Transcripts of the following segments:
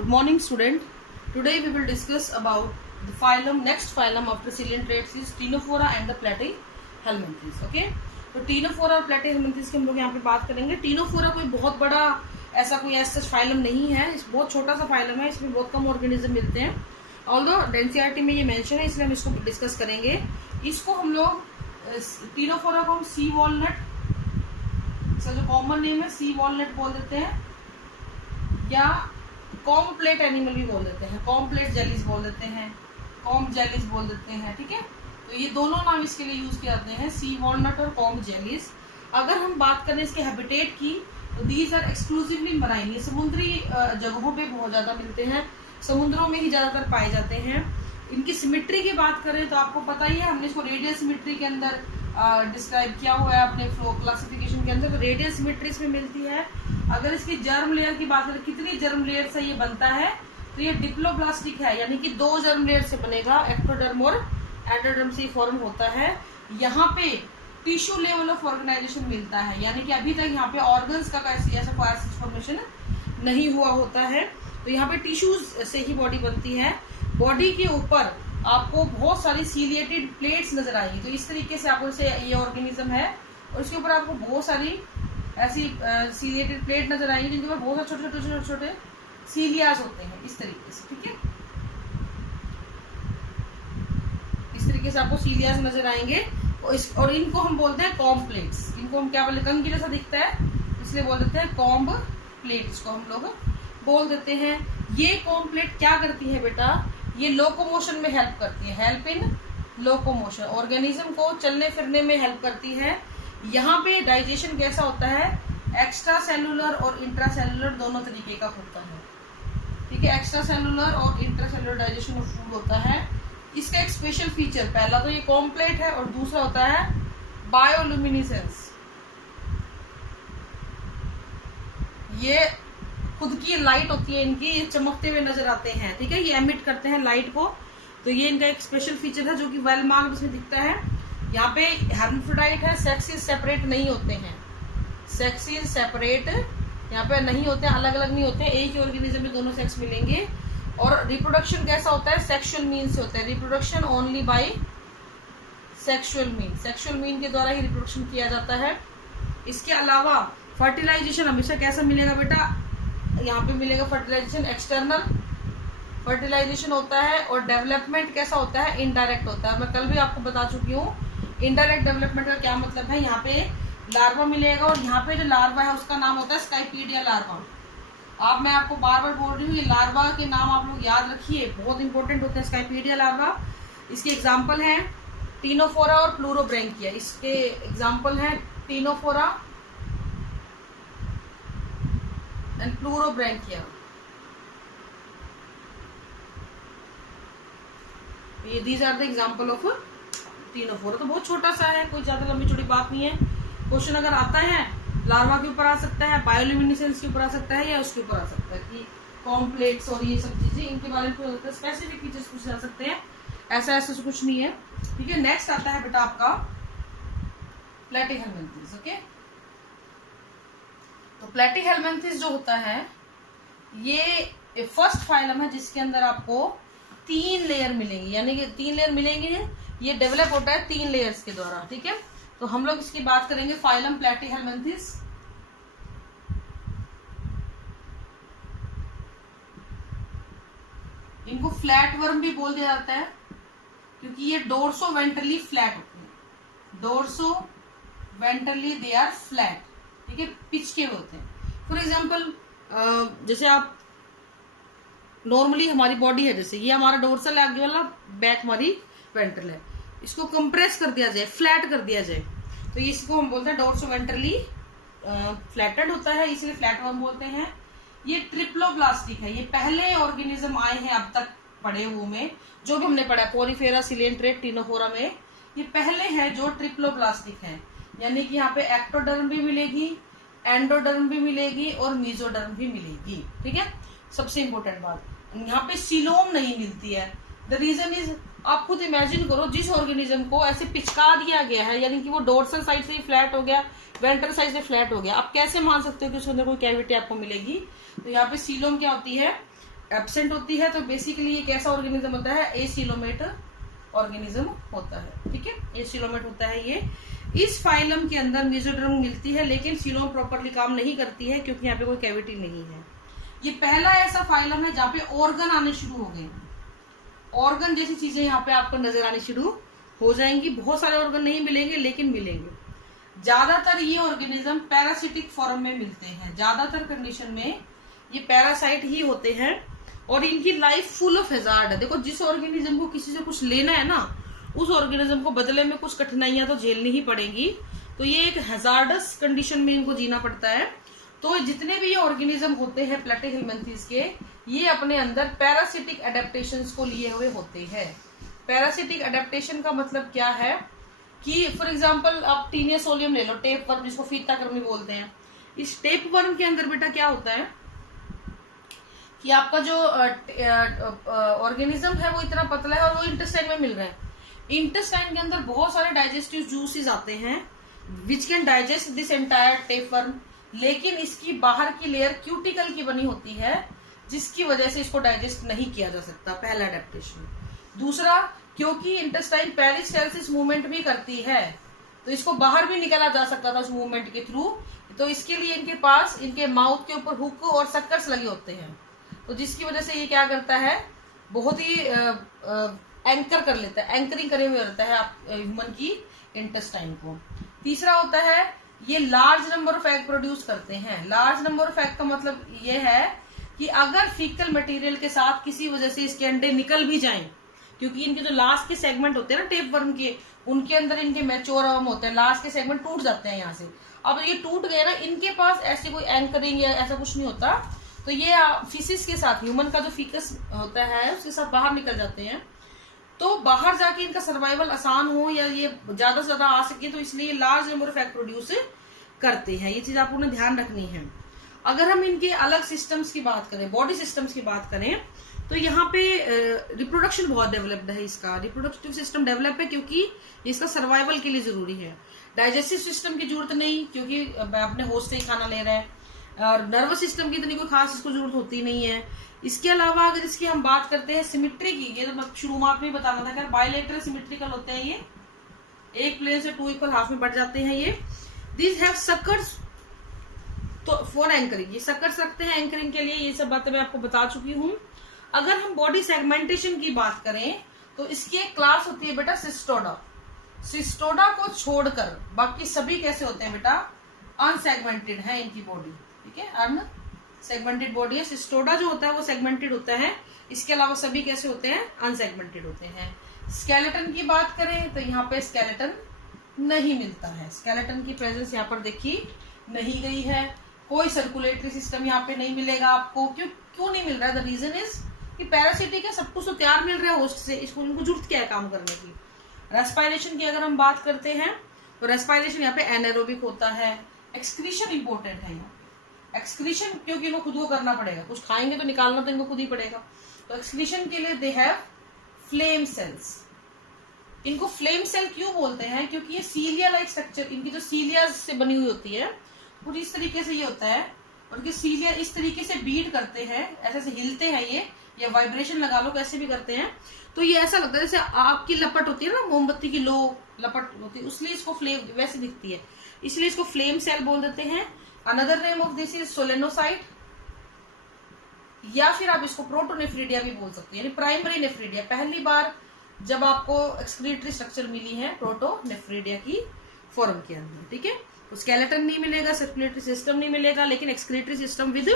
Good morning, student. Today we will discuss about the phylum. Next phylum after coelentrates is Ctenophora and the Platyhelminthes. Okay? तो Ctenophora और प्लेटीहेल्मिंथेस की हम लोग यहाँ पे बात करेंगे. टीनोफोरा कोई बहुत बड़ा ऐसा कोई ऐसा फाइलम नहीं है, बहुत छोटा सा फाइलम है, इसमें बहुत कम ऑर्गेनिज्म मिलते हैं. ऑल्दो एनसीईआरटी में ये मेंशन है, इसलिए हम इसको डिस्कस करेंगे. इसको हम लोग टीनोफोरा को हम सी वॉलनट, इसका जो कॉमन नेम है सी वॉलनट बोल देते हैं, या कॉम्प्लेट एनिमल भी बोल देते हैं, कॉम्प्लेट जेलीज बोल देते हैं, कॉम्ब जेलीज बोल देते हैं. ठीक है, तो ये दोनों नाम इसके लिए यूज किए जाते हैं, सी वॉलनट और कॉम्ब जेलीज. अगर हम बात करें इसके हैबिटेट की, तो दीज आर एक्सक्लूसिवली मराइन, ये समुद्री जगहों पे बहुत ज्यादा मिलते हैं, समुद्रों में ही ज्यादातर पाए जाते हैं. इनकी सिमेट्री की बात करें तो आपको पता ही है, हमने इसको रेडियल सिमेट्री के अंदर डिस्क्राइब किया हुआ है अपने फ्लो क्लासिफिकेशन के अंदर. तो रेडियल सिमेट्री इसमें मिलती है. अगर इसकी जर्म लेयर की बात करें, कितनी जर्म लेयर से ये बनता है, तो ये डिप्लोब्लास्टिक है, यानी कि 2 जर्म लेयर से बनेगा. एक्टोडर्म और एंडोडर्म से फॉर्म होता है. यहाँ पे टिश्यू लेवल ऑफ ऑर्गेनाइजेशन मिलता है, यानी कि अभी तक यहाँ पे ऑर्गन्स का ऐसा फॉर्मेशन नहीं हुआ होता है. तो यहाँ पे टिश्यूज से ही बॉडी बनती है. बॉडी के ऊपर आपको बहुत सारी सीलिएटेड प्लेट्स नजर आएगी. तो इस तरीके से आपको ये ऑर्गेनिज्म है और इसके ऊपर आपको बहुत सारी ऐसी सीलिएटेड प्लेट नजर आएंगी, जिनके ऊपर बहुत सारे छोटे छोटे सीलियास होते हैं, इस तरीके से. ठीक है, इस तरीके से आपको सीलियास नजर आएंगे. और इनको हम बोलते हैं कॉम्ब प्लेट्स. इनको हम क्या बोलते हैं, कंकी जैसा दिखता है इसलिए बोल देते हैं कॉम्ब प्लेट्स को हम लोग बोल देते हैं. ये कॉम्ब प्लेट क्या करती है बेटा, ये लोकोमोशन में हेल्प करती है, हेल्प इन लोकोमोशन, ऑर्गेनिज्म को चलने फिरने में हेल्प करती है. यहाँ पे डाइजेशन कैसा होता है, एक्स्ट्रा सेलुलर और इंट्रा सेलुलर दोनों तरीके का होता है. ठीक है, एक्स्ट्रा सेलुलर और intra cellular digestion of food होता है. इसका एक स्पेशल फीचर, पहला तो ये कॉम्प्लेट है और दूसरा होता है बायोल्यूमिनेसेंस. ये खुद की लाइट होती है इनकी, ये चमकते हुए नजर आते हैं. ठीक है, ये एमिट करते हैं लाइट को. तो ये इनका एक स्पेशल फीचर है जो कि वेल मार्क्ड इसमें दिखता है. यहाँ पे हर्माफ्रोडाइट है, सेक्सेस सेपरेट नहीं होते हैं, सेक्सेस सेपरेट यहाँ पे नहीं होते हैं, अलग अलग नहीं होते हैं, एक ही ऑर्गेनिज्म में दोनों सेक्स मिलेंगे. और रिप्रोडक्शन कैसा होता है, सेक्सुअल मीन से होता है. Reproduction only by sexual mean, sexual mean के द्वारा ही रिप्रोडक्शन किया जाता है. इसके अलावा फर्टिलाइजेशन हमेशा कैसा मिलेगा बेटा, यहाँ पे मिलेगा फर्टिलाइजेशन एक्सटर्नल फर्टिलाइजेशन होता है. और डेवलपमेंट कैसा होता है, इनडायरेक्ट होता है. मैं कल भी आपको बता चुकी हूँ इनडायरेक्ट डेवलपमेंट का क्या मतलब है. यहाँ पे लार्वा मिलेगा और यहाँ पे जो लार्वा है उसका नाम होता है स्काइपीडिया लार्वा. मैं आपको बार बार बोल रही हूँ, ये लार्वा के नाम आप लोग याद रखिए, बहुत इंपॉर्टेंट होते हैं. स्काइपीडिया लार्वा, इसके एग्जाम्पल हैं टीनोफोरा और प्लूरोब्रैंकिया. इसके एग्जाम्पल हैं टीनोफोरा एंड प्लूरोब्रैंकिया. ये these are the example of Ctenophora. तो बहुत छोटा सा है, कोई ज्यादा लंबी छोटी बात नहीं है. क्वेश्चन अगर आता है, लार्वा के ऊपर आ सकता है, बायोल्यूमिनेसेंस के ऊपर आ सकता है, या उसके ऊपर आ सकता है कि कॉम्प्लेक्स और ये सब चीजें, इनके बारे में स्पेसिफिक फीचर्स पूछ जा सकते हैं. ऐसा कुछ नहीं है. ठीक है, नेक्स्ट आता है बेटा आपका प्लेटीहेल्मिंथेस. ओके, तो प्लेटीहेल्मिंथेस जो होता है ये फर्स्ट फाइलम है जिसके अंदर आपको 3 लेयर मिलेंगी, यानी कि 3 लेयर मिलेंगे. ये डेवलप होता है 3 लेयर्स के द्वारा. ठीक है, तो हम लोग इसकी बात करेंगे फाइलम प्लेटीहेल्मिंथेस. इनको फ्लैट वर्म भी बोल दिया जाता है क्योंकि ये डोर्सो वेंट्रली फ्लैट होते हैं. Dorsoventrally they are flat. ठीक है, पिच के होते हैं. फॉर एग्जाम्पल जैसे आप नॉर्मली हमारी बॉडी है, जैसे ये हमारा डोर्सल है आगे वाला, बैक हमारी वेंट्रल है, इसको कंप्रेस कर दिया जाए, फ्लैट कर दिया जाए, तो इसको हम बोलते हैं डोर्सो वेंट्रली फ्लैटेड होता है, इसलिए फ्लैट वर्म बोलते हैं. ये ट्रिप्लोब्लास्टिक है. ये पहले ऑर्गेनिज्म आए हैं अब तक पढ़े हुए में, जो भी हमने पढ़ा पोरीफेरा, सिलेंट्रेट, टीनोफोरा में, ये पहले है जो ट्रिप्लोब्लास्टिक है. यानी कि यहाँ पे एक्टोडर्म भी मिलेगी, एंडोडर्म भी मिलेगी और मीजोडर्म भी मिलेगी. ठीक है, सबसे इंपॉर्टेंट बात, यहाँ पे सीलोम नहीं मिलती है. द रीजन इज, आप खुद इमेजिन करो, जिस ऑर्गेनिज्म को ऐसे पिचका दिया गया है, यानी कि वो डोर्सल साइड से ही फ्लैट हो गया, वेंट्रल साइड से फ्लैट हो गया, आप कैसे मान सकते हो कि उसके अंदर कोई कैविटी आपको मिलेगी. तो यहाँ पे सीलोम क्या होती है, एब्सेंट होती है तो बेसिकली ये कैसा ऑर्गेनिज्म होता है, एसिलोमेट ऑर्गेनिज्म होता है। ठीक है, एसिलोमेट होता है ये। इस फाइलम के अंदर मेसोडर्म मिलती है, लेकिन सीलोम प्रॉपरली काम नहीं करती है क्योंकि यहाँ पे कोई कैविटी नहीं है। ये पहला ऐसा फाइलम है जहाँ पे ऑर्गन आने शुरू हो गए। ऑर्गन जैसी चीजें यहाँ पे आपको नजर आनी शुरू हो जाएंगी। बहुत सारे ऑर्गन नहीं मिलेंगे लेकिन मिलेंगे। ज्यादातर ये ऑर्गेनिज्म पैरासिटिक फॉर्म में मिलते हैं। ज्यादातर कंडीशन में ये पैरासाइट ही होते हैं और इनकी लाइफ फुल ऑफ हैजार्ड है। देखो, जिस ऑर्गेनिज्म को किसी से कुछ लेना है ना, उस ऑर्गेनिज्म को बदले में कुछ कठिनाइयां तो झेलनी ही पड़ेगी। तो ये एक हैजार्डस कंडीशन में इनको जीना पड़ता है। तो जितने भी ये ऑर्गेनिज्म होते हैं प्लेटिहेल्मिन्थेस के, ये अपने अंदर पैरासिटिक एडेप्टेशंस को लिए हुए होते हैं। पैरासिटिक एडेप्टेशन का मतलब क्या है कि फॉर एग्जांपल आप टीनिया सोलियम ले लो, टेप वर्म जिसको फीता कर्मी बोलते हैं। इस टेप वर्म के अंदर बेटा क्या होता है कि आपका जो ऑर्गेनिज्म है वो इतना पतला है और वो इंटेस्टाइन में मिल रहा है। इंटेस्टाइन के अंदर बहुत सारे डाइजेस्टिव जूसेस आते हैं which can digest this entire tape worm, लेकिन इसकी बाहर की लेयर क्यूटिकल की बनी होती है जिसकी वजह से इसको डाइजेस्ट नहीं किया जा सकता। पहला एडेप्टेशन। दूसरा, क्योंकि इंटेस्टाइन पेरिस्टाल्सिस मूवमेंट भी करती है तो इसको बाहर भी निकाला जा सकता था उस मूवमेंट के थ्रू। तो इसके लिए इनके पास इनके माउथ के ऊपर हुक और सक्कर्स लगे होते हैं, तो जिसकी वजह से ये क्या करता है, बहुत ही एंकर कर लेता है, एंकरिंग करे हुए रहता है ह्यूमन की इंटेस्टाइन को। तीसरा होता है ये large number of egg produce करते हैं। लार्ज नंबर ऑफ एग का मतलब ये है कि अगर फीकल मटेरियल के साथ किसी वजह से इसके अंडे निकल भी जाएं, क्योंकि इनके जो लास्ट के सेगमेंट होते हैं ना टेप वर्म के, उनके अंदर इनके मैच्योर वर्म होते हैं, लास्ट के सेगमेंट टूट जाते हैं यहाँ से। अब ये टूट गए ना, इनके पास ऐसी कोई एंकरिंग या ऐसा कुछ नहीं होता, तो ये फिसिस के साथ, ह्यूमन का जो फिकस होता है उसके साथ बाहर निकल जाते हैं। तो बाहर जाके इनका सर्वाइवल आसान हो या ये ज्यादा से ज्यादा आ सके, तो इसलिए large number of egg produce करते हैं। ये चीज आपको उन्हें ध्यान रखनी है। अगर हम इनके अलग सिस्टम्स की बात करें, बॉडी सिस्टम्स की बात करें, तो यहाँ पे रिप्रोडक्शन बहुत डेवलप्ड है। इसका रिप्रोडक्टिव सिस्टम डेवलप है क्योंकि इसका सर्वाइवल के लिए जरूरी है। डाइजेस्टिव सिस्टम की जरूरत नहीं क्योंकि अपने होस्ट से ही खाना ले रहा है, और नर्वस सिस्टम की इतनी कोई खास इसको जरूरत होती नहीं है। इसके अलावा अगर इसकी हम बात करते हैं सिमिट्री की, ये तो शुरुआत में बताना था कि बायलैटरल सिमिट्रिकल होते हैं ये, एक प्लेन से 2 इक्वल हाफ में बढ़ जाते हैं ये। दिस हैव सक्कर्स तो फॉर एंकरिंग, ये सक्कर्स रखते हैं एंकरिंग के लिए। ये सब बातें मैं आपको बता चुकी हूँ। अगर हम बॉडी सेगमेंटेशन की बात करें तो इसकी एक क्लास होती है बेटा सिस्टोडा। सिस्टोडा को छोड़कर बाकी सभी कैसे होते हैं बेटा, अनसेगमेंटेड है इनकी बॉडी। ठीक है, अनसेगमेंटेड बॉडी है। सिस्टोडा जो होता है वो सेगमेंटेड होता है, इसके अलावा सभी कैसे होते हैं, अनसेगमेंटेड होते हैं। स्केलेटन की बात करें तो यहाँ पे स्केलेटन नहीं मिलता है। स्केलेटन की प्रेजेंस यहाँ पर देखी नहीं गई है। कोई सर्कुलेटरी सिस्टम यहाँ पे नहीं मिलेगा आपको। क्यों नहीं मिल रहा है? द रीजन इज कि पैरासिटिक है, सब कुछ तो तैयार मिल रहा है होस्ट से, इसको इनको जरूरत क्या है काम करने की। रेस्पिरेशन की अगर हम बात करते हैं तो रेस्पिरेशन यहाँ पे एनारोबिक होता है। एक्सक्रीशन इंपॉर्टेंट है यहाँ। एक्सक्रीशन क्योंकि इनको खुद को करना पड़ेगा, कुछ खाएंगे तो निकालना तो इनको खुद ही पड़ेगा। तो एक्सक्रीशन के लिए दे हैव फ्लेम सेल्स। इनको फ्लेम सेल क्यों बोलते हैं? क्योंकि ये सीलिया लाइक स्ट्रक्चर, इनकी जो सीलिया से बनी हुई होती है कुछ इस तरीके से ये होता है, और इनके सीलिया इस तरीके से बीट करते हैं, ऐसे से हिलते हैं ये, या वाइब्रेशन लगा लो कैसे भी करते हैं, तो ये ऐसा लगता है जैसे आग की लपट होती है ना, मोमबत्ती की लो लपट होती है, इसलिए इसको फ्लेम वैसे दिखती है, इसलिए इसको फ्लेम सेल बोल देते हैं। Another name of this is solenocyte, या फिर आप इसको प्रोटोनेफ्रिडिया भी बोल सकते हैं, यानी प्राइमरी नेफ्रिडिया। पहली बार जब आपको एक्सक्रीटरी स्ट्रक्चर मिली है प्रोटोनेफ्रिडिया की फॉर्म के अंदर। ठीक है, तो स्केलेटन नहीं मिलेगा, सर्कुलेटरी सिस्टम नहीं मिलेगा, लेकिन एक्सक्रीटरी सिस्टम विद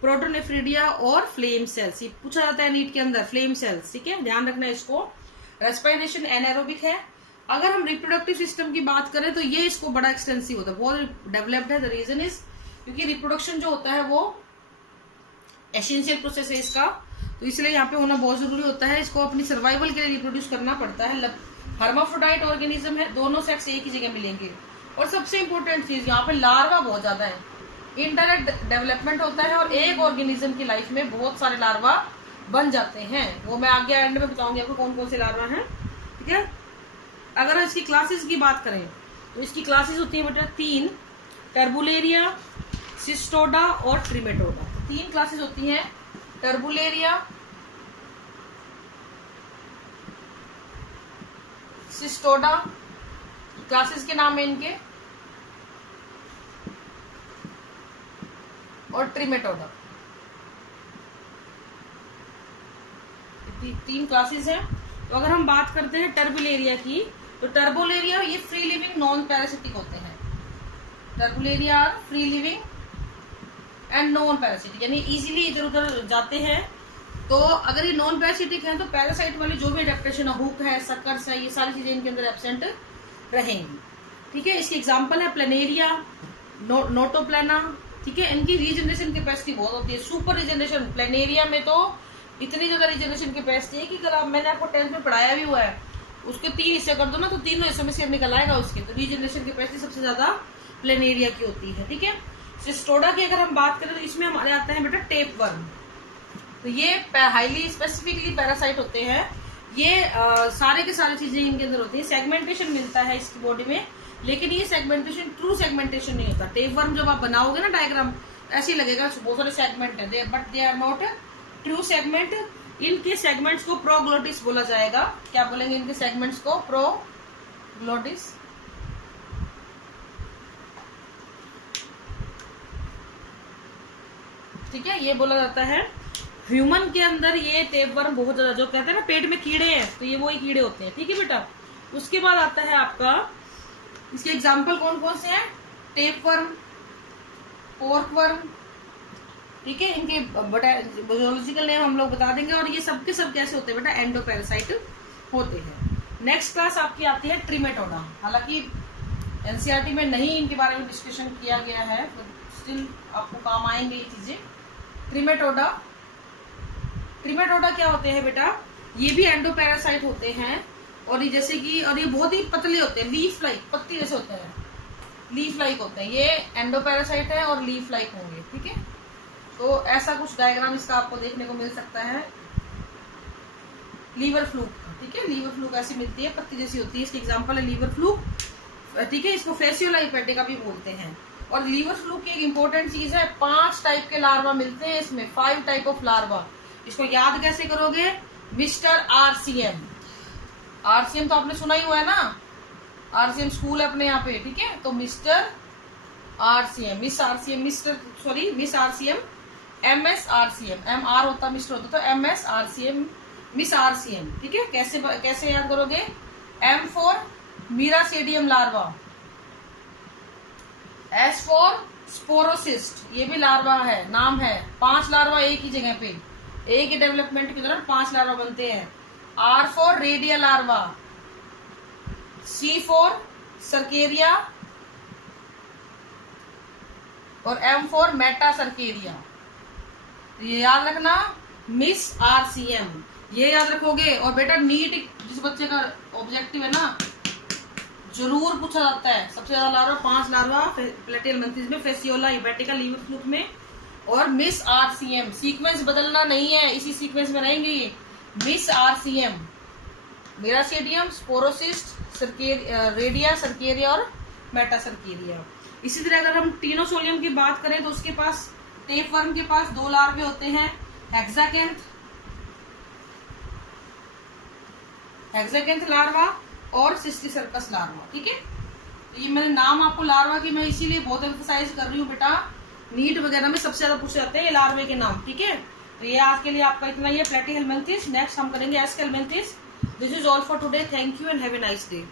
प्रोटोनेफ्रिडिया और फ्लेम सेल्स। ये पूछा जाता है नीट के अंदर, फ्लेम सेल्स। ठीक है, ध्यान रखना इसको। रेस्पिरेशन एनारोबिक है। अगर हम रिप्रोडक्टिव सिस्टम की बात करें तो ये इसको बड़ा एक्सटेंसिव होता है, बहुत डेवलप्ड है। द रीजन इज क्योंकि रिप्रोडक्शन जो होता है वो एसेंशियल प्रोसेस है इसका, तो इसलिए यहाँ पे होना बहुत जरूरी होता है। इसको अपनी सर्वाइवल के लिए रिप्रोड्यूस करना पड़ता है। हर्माफ्रोडाइट ऑर्गेनिज्म है, दोनों सेक्स एक ही जगह मिलेंगे। और सबसे इंपॉर्टेंट चीज यहाँ पे लार्वा बहुत ज्यादा है, इनडायरेक्ट डेवलपमेंट होता है, और एक ऑर्गेनिज्म की लाइफ में बहुत सारे लार्वा बन जाते हैं। वो मैं आगे एंड में बताऊंगी आपको कौन कौन से लार्वा हैं। ठीक है, अगर इसकी क्लासेस की बात करें तो इसकी क्लासेस होती है बेटा 3, टर्बुलेरिया, सिस्टोडा और ट्रिमेटोडा। 3 क्लासेस होती हैं टर्बुलेरिया, सिस्टोडा, क्लासेस के नाम है इनके, और ट्रिमेटोडा। तीन क्लासेस हैं। तो अगर हम बात करते हैं टर्बुलेरिया की, तो टर्बुलेरिया ये फ्री लिविंग नॉन पैरासिटिक होते हैं। Turbellaria are free living and non parasitic, यानी इजीली इधर उधर जाते हैं। तो अगर ये नॉन पैरासिटिक है तो पैरासाइट वाली जो भी एडेप्टेशन है, हुक है, सकर्स है, ये सारी चीजें इनके अंदर एब्सेंट रहेंगी। ठीक है, इसकी एग्जांपल है प्लेनेरिया, नोटोप्लेना। ठीक है, इनकी रीजनरेशन कैपेसिटी बहुत होती है, सुपर रीजनरेशन। प्लेनेरिया में तो इतनी ज्यादा रीजनरेशन कैपेसिटी है कि अगर मैंने आपको 10th में पढ़ाया भी हुआ है, उसके 3 हिस्से कर दो ना, तो तीनों हिस्सों में से निकल आएगा उसके। तो रीजनरेशन कैपेसिटी सबसे ज्यादा प्लेनेरिया की होती है। ठीक है, सिस्टोडा की अगर हम बात करें तो इसमें हमारे आते हैं बेटा टेप वर्म। तो ये हाईली स्पेसिफिकली पैरासाइट होते हैं। ये सारे के सारे चीजें इनके अंदर होती है। सेगमेंटेशन मिलता है इसकी बॉडी में, लेकिन ये सेगमेंटेशन ट्रू सेगमेंटेशन नहीं होता। टेप वर्म जब आप बनाओगे ना डायग्राम, ऐसे ही लगेगा बहुत सारे सेगमेंट है, but they are not true segment. इनके सेगमेंट्स को प्रोग्लोटिस बोला जाएगा। क्या बोलेंगे इनके सेगमेंट्स को? प्रोग्लोटिस। ठीक है, ये बोला जाता है। ह्यूमन के अंदर ये टेपवर्म बहुत ज्यादा, जो कहते हैं ना पेट में कीड़े हैं, तो ये वही कीड़े होते हैं। ठीक है बेटा, उसके बाद आता है आपका, इसके एग्जाम्पल कौन कौन से हैं? टेपवर्म, पोर्कवर्म। ठीक है, इनके बायोलॉजिकल नेम हम लोग बता देंगे। और ये सब के सब कैसे होते हैं बेटा? एंडोपैरासाइट होते हैं। नेक्स्ट क्लास आपकी आती है ट्रिमेटोडा। हालांकि एनसीईआरटी में नहीं इनके बारे में डिस्कशन किया गया है, तो स्टिल आपको काम आएंगे ये चीजें। ट्रिमेटोडा, ट्रिमेटोडा क्या होते हैं बेटा? ये भी एंडोपैरासाइट होते हैं। और ये जैसे कि, और ये बहुत ही पतले होते हैं, लीफ लाइक, पत्ती जैसे होते हैं, लीफ लाइक होते हैं। ये एंडोपैरासाइट है और लीफ लाइक होंगे। ठीक है, तो ऐसा कुछ डायग्राम इसका आपको देखने को मिल सकता है लीवर फ्लूक। ठीक है, लीवर फ्लूक ऐसी मिलती है, पत्ती जैसी होती है। इसकी एग्जांपल है लीवर फ्लूक। ठीक है, इसको फेसियोला हेपेटिका भी बोलते हैं। और लीवर फ्लूक की एक इंपॉर्टेंट चीज है, 5 टाइप के लार्वा मिलते हैं इसमें, 5 टाइप ऑफ लार्वा। इसको याद कैसे करोगे? Mister RCM. आरसीएम तो आपने सुना ही हुआ है ना, आरसीएम स्कूल है अपने यहाँ पे। ठीक है, तो mister RCM, miss RCM, miss RCM, MS RCM, MR होता मिस्टर होता, तो MS आरसीएम, मिस आरसीएम। ठीक है, कैसे याद करोगे? M for miracidium larva, S for sporocyst, ये भी लार्वा है, नाम है। 5 लार्वा एक ही जगह पे, एक ही डेवलपमेंट के दौरान 5 लार्वा बनते हैं। R for redia larva, C for cercaria, और M फॉर मेटा सर्केरिया। ये याद रखना, मिस आरसीएम, ये याद रखोगे। और बेटा नीट जिस बच्चे का ऑब्जेक्टिव है ना, जरूर पूछा जाता है। सबसे ज्यादा लार्वा, 5 लार्वा प्लेटी हेलमिंथेस में, फेसियोला हेपेटिका लीवर फ्लूक में, और मिस आरसीएम। सीक्वेंस बदलना नहीं है, इसी सीक्वेंस में रहेंगे ये। Miss RCM, miracidium, sporocyst, redia, cercaria और मेटा सर्केरिया। इसी तरह अगर हम टीनोसोलियम की बात करें तो उसके पास, टेपवर्म के पास 2 लार्वे होते हैं, हेक्साकेंथ लार्वा और सिस्टिसर्कस लार्वा। ठीक है, तो ये मैंने नाम आपको लार्वा की मैं इसीलिए बहुत एम्फसाइज कर रही हूँ बेटा, नीट वगैरह में सबसे ज्यादा पूछे जाते हैं ये लार्वे के नाम। ठीक है, तो ये आज के लिए आपका इतना ही है, प्लेटी हेलमिंथेस। नेक्स्ट हम करेंगे aschelminthes. This is all for today, thank you and have a nice day.